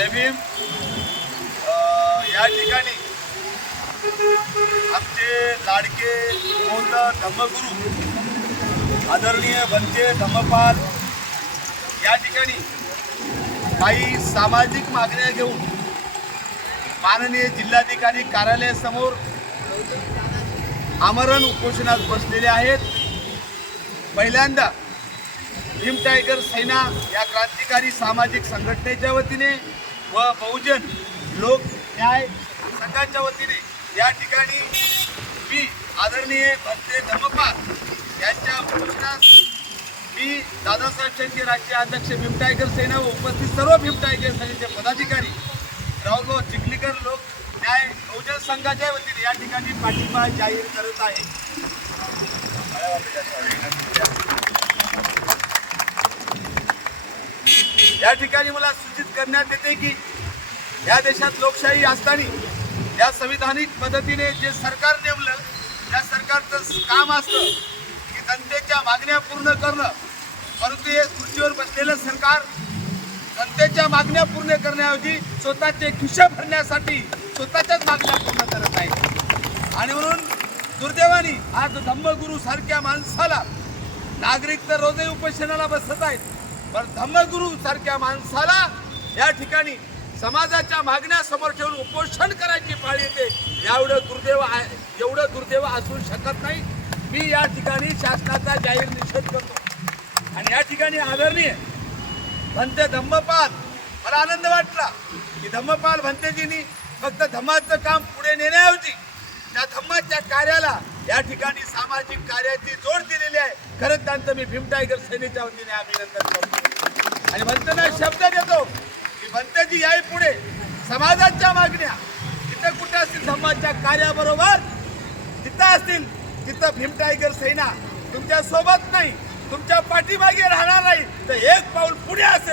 जय भीम या ठिकाणी आमचे लाडके बौद्ध धम्मगुरू आदरणीय बनते धम्मपाल या ठिकाणी काही सामाजिक मागण्या घेऊन माननीय जिल्हाधिकारी कार्यालयासमोर आमरण उपोषणात बसलेले आहेत. पहिल्यांदा भीम टायगर सेना या क्रांतिकारी सामाजिक संघटनेच्या वतीने व बहुजन लोक न्याय संघाच्या वतीने या ठिकाणी मी आदरणीय भंते धम्मपाल यांच्या उपोषणास मी दादासाहेब शेट्टी राष्ट्रीय अध्यक्ष भीम टायगर सेना व उपस्थित सर्व भीम टायगर सेनेचे पदाधिकारी रावगाव चिखलीकर लोक न्याय बहुजन संघाच्या वतीने या ठिकाणी पाठिंबा जाहीर करत आहे. या ठिकाणी मला सूचित करण्यात येते की या देशात लोकशाही असताना या संविधानिक पद्धतीने जे सरकार नेमलं त्या सरकारचं काम असतं की जनतेच्या मागण्या पूर्ण करणं. परंतु हे खुर्चीवर बसलेलं सरकार जनतेच्या मागण्या पूर्ण करण्याऐवजी स्वतःचे खिशे भरण्यासाठी स्वतःच्याच मागण्या पूर्ण करत आहे. आणि म्हणून दुर्दैवानी आज धम्मगुरू सारख्या माणसाला नागरिक तर रोजही उपोषणाला बसत आहेत. पण धम्मगुरू सारख्या माणसाला या ठिकाणी समाजाच्या मागण्या समोर ठेवून उपोषण करायची पाळी येते एवढं दुर्दैव आहे एवढं दुर्दैव असू शकत नाही. मी या ठिकाणी शासनाचा जाहीर निषेध करतो. आणि या ठिकाणी आदरणीय भंते धम्मपाल मला आनंद वाटला की धम्मपाल भंतेजींनी फक्त धम्माचं काम पुढे नेण्याऐवजी त्या धम्माच्या कार्याला या ठिकाणी सामाजिक कार्याची जोड दिलेली आहे. खरंच मी भीम टायगर सेनेच्या वतीने अभिनंदन करतो. आणि भंतना शब्द देतो की भंतेजी याही पुढे. समाजाच्या मागण्या. जिथं कुठे असतील समाजच्या कार्याबरोबर जिथं असतील तिथं भीम टायगर सेना तुमच्यासोबत नाही तुमच्या पाठीमागे राहणार नाही तर एक पाऊल पुढे असेल.